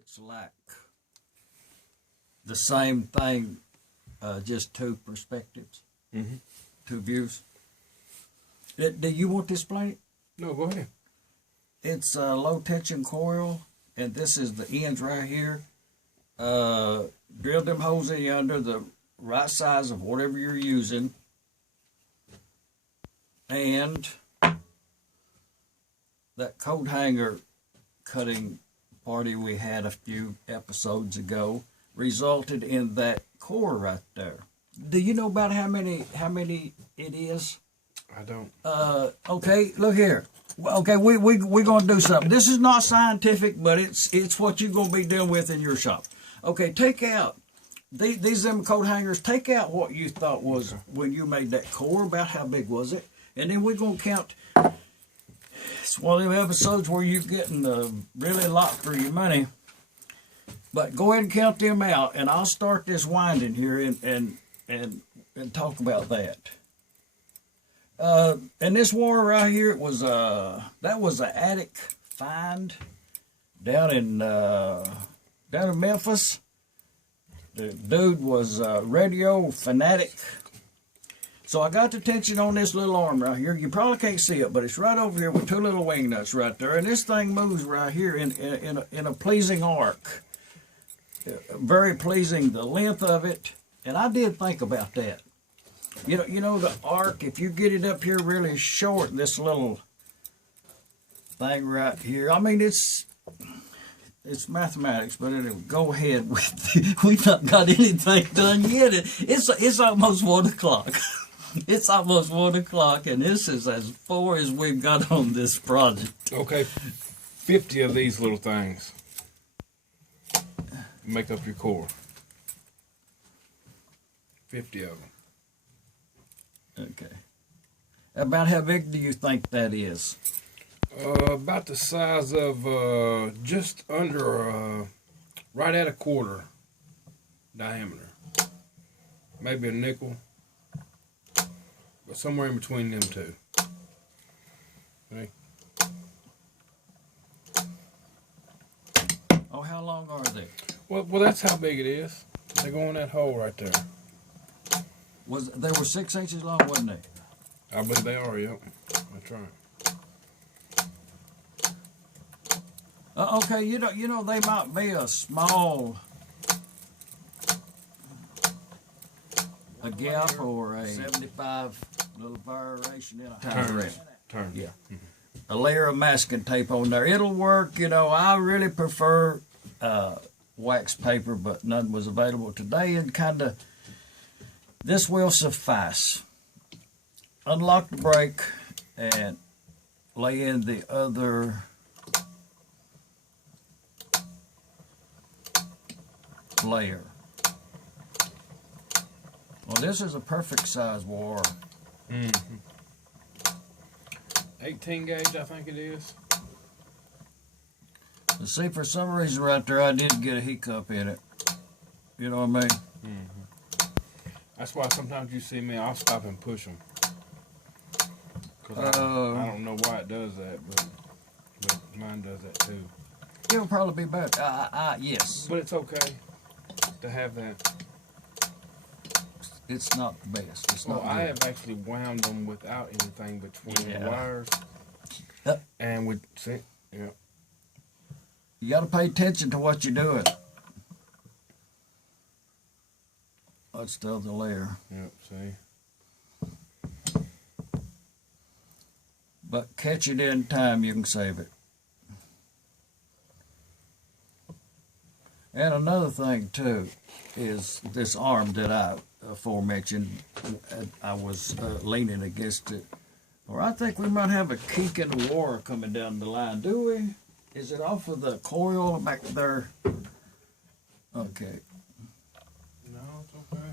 it's like the same thing, just two perspectives, two views. Do you want to explain it? No, go ahead. It's a low tension coil, and this is the ends right here. Drill them holes in under the right size of whatever you're using, and that coat hanger cutting party we had a few episodes ago resulted in that core right there. Do you know about how many it is? I don't. Okay, look here. Okay, we're gonna do something. This is not scientific, but it's what you're gonna be dealing with in your shop. Okay, take out these them coat hangers. Take out what you thought was when you made that core. About how big was it? And then we're gonna count. It's one of them episodes where you're getting really a lot for your money. But go ahead and count them out, and I'll start this winding here and talk about that. And this wire right here, it was that was an attic find down in Memphis. The dude was a radio fanatic. So I got the tension on this little arm right here. You probably can't see it, but it's right over here with two little wing nuts right there. And this thing moves right here in a pleasing arc. Very pleasing, the length of it. And I did think about that. You know the arc, if you get it up here really short, this little thing right here. I mean, it's mathematics, but anyway, go ahead. We've not got anything done yet. It's almost 1 o'clock. It's almost 1 o'clock, and this is as far as we've got on this project. Okay, 50 of these little things make up your core. 50 of them. Okay. About how big do you think that is? About the size of just under, right at a quarter diameter. Maybe a nickel. But somewhere in between them two. Okay. Oh, how long are they? Well, that's how big it is. They go in that hole right there. They were 6 inches long, wasn't they? I believe they are, yep. That's right. Okay, you know they might be a small gap or a 75 little variation in a turn. Yeah. A layer of masking tape on there. It'll work, I really prefer wax paper, but none was available today, and this will suffice. Unlock the brake and lay in the other layer. Well, this is a perfect size wire. 18 gauge, I think it is. You see, for some reason right there, I did get a hiccup in it. You know what I mean? That's why sometimes you see me, I'll stop and push them. Because I don't know why it does that, but mine does that too. It'll probably be better. Yes. But it's okay to have that. It's not the best. It's not I good. have actually wound them without anything between the wires. Yep. And with, see, yeah. You got to pay attention to what you're doing. That's the other layer. Yep, see. But catch it in time, you can save it. And another thing, too, is this arm that I aforementioned. I was leaning against it. Or I think we might have a kink in the wire coming down the line. Do we? Is it off of the coil back there? Okay. No, it's okay.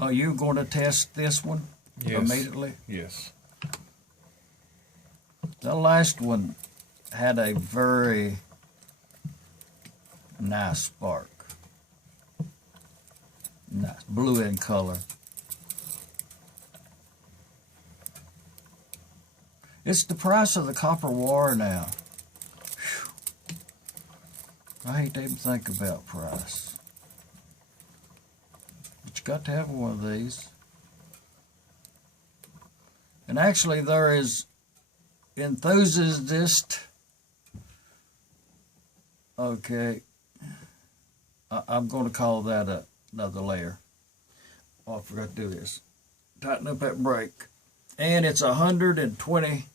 Are you going to test this one immediately? Yes. The last one had a very nice spark. Nice, blue in color. It's the price of the copper wire now. Whew. I hate to even think about price. But you got to have one of these. And actually there is enthusiast. Okay. I'm going to call that another layer. Oh, I forgot to do this. Tighten up that brake. And it's 120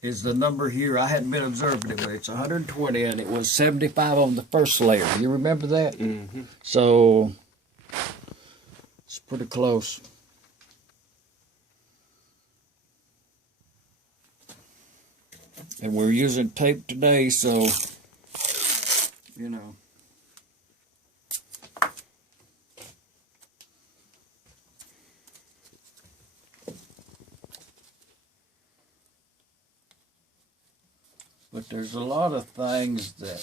is the number here. I hadn't been observing it, but it's 120, and it was 75 on the first layer. You remember that? Mm-hmm. So it's pretty close. And we're using tape today, so, you know. But there's a lot of things that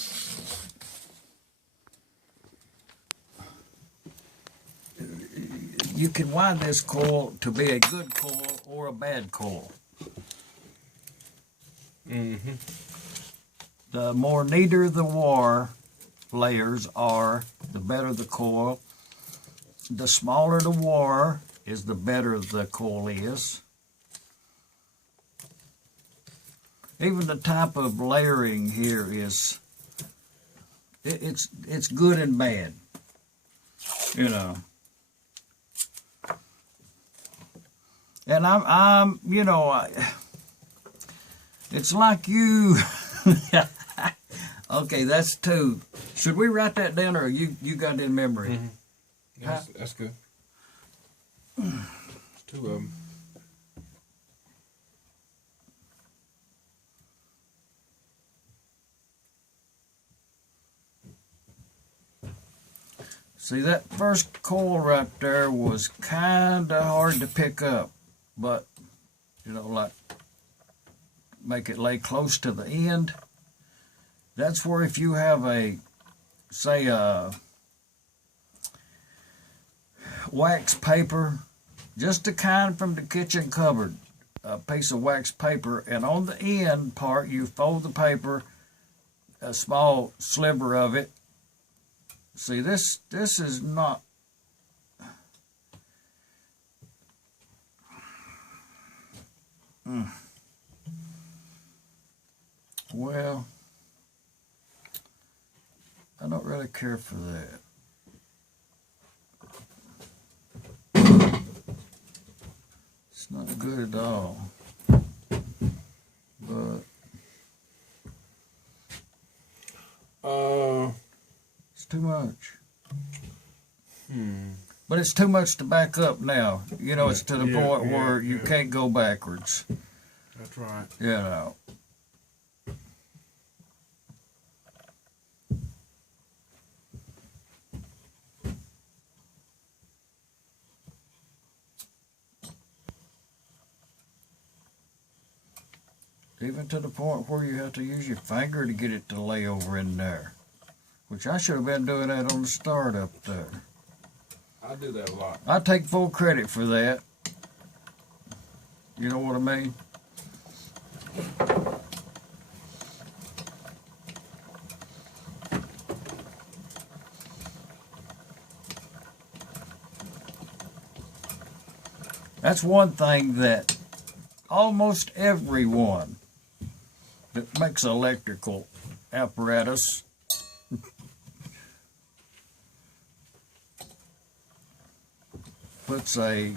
you can wind this coil to be a good coil or a bad coil. Mm-hmm. The more neater the wire layers are, the better the coil. The smaller the wire is, the better the coil is. Even the type of layering here is, it's good and bad, you know. And I'm you know, it's like you. Okay, that's two. Should we write that down, or you got it in memory? Mm-hmm. Yeah, that's good. It's two of them. See, that first coil right there was kind of hard to pick up, but, you know, like, make it lay close to the end. That's where if you have a, say, a wax paper, just the kind from the kitchen cupboard, a piece of wax paper, and on the end part, you fold the paper, a small sliver of it. See, this is not, well, I don't really care for that. It's not good at all, but it's too much. But it's too much to back up now. You know, it's to the point where you can't go backwards. That's right. You know. Even to the point where you have to use your finger to get it to lay over in there. Which I should have been doing that on the start up there. I do that a lot. I take full credit for that. You know what I mean? That's one thing that almost everyone that makes electrical apparatus puts a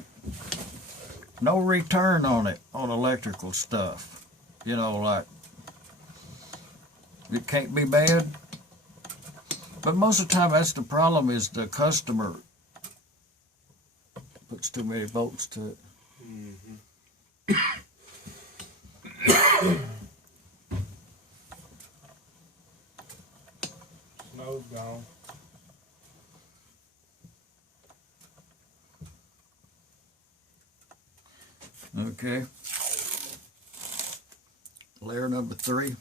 no return on it on electrical stuff. You know, like it can't be bad. But most of the time that's the problem, is the customer puts too many volts to it. Snow's gone. Okay. Layer number 3.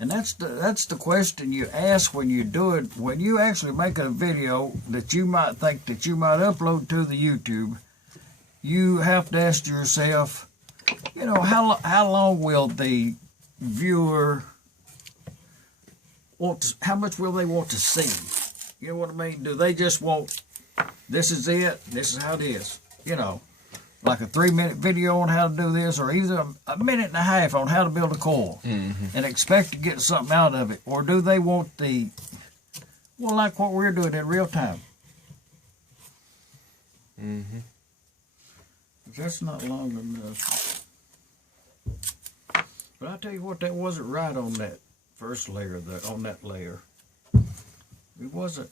And that's the question you ask when you do it. When you actually make a video that you might think that you might upload to the YouTube, you have to ask yourself, you know, how long will the viewer want to, how much will they want to see? You know what I mean? Do they just want, this is it, this is how it is, you know, like a 3-minute video on how to do this, or either a minute and a half on how to build a coil, and expect to get something out of it? Or do they want the, well, like what we're doing in real time? That's not long enough. But I tell you what, that wasn't right on that first layer, on that layer. It wasn't.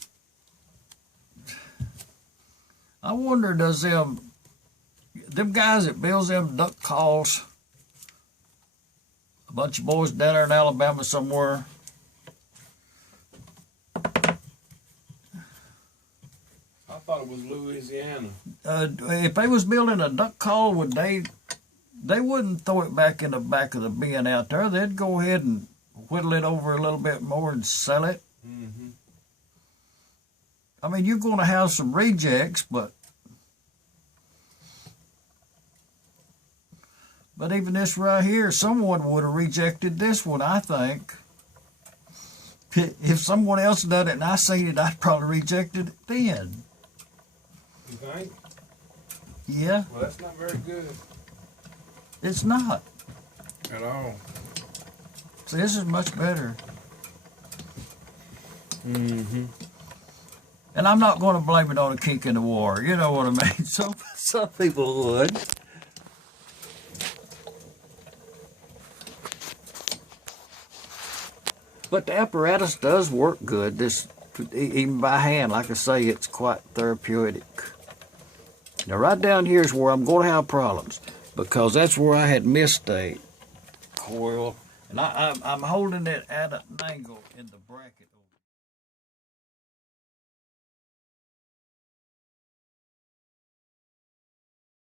I wonder, does them guys that builds them duck calls, a bunch of boys down there in Alabama somewhere, I thought it was Louisiana. if they was building a duck call, would they wouldn't throw it back in the back of the bin out there. They'd go ahead and whittle it over a little bit more and sell it. I mean, you're going to have some rejects, but even this right here, someone would have rejected this one, I think. If someone else done it and I seen it, I'd probably rejected it then. You think? Yeah. Well, that's not very good. It's not. At all. See, this is much better. And I'm not going to blame it on a kink in the war. You know what I mean? Some people would. But the apparatus does work good. This, even by hand, like I say, it's quite therapeutic. Now, right down here is where I'm going to have problems, because that's where I had missed a coil, and I'm holding it at an angle in the bracket.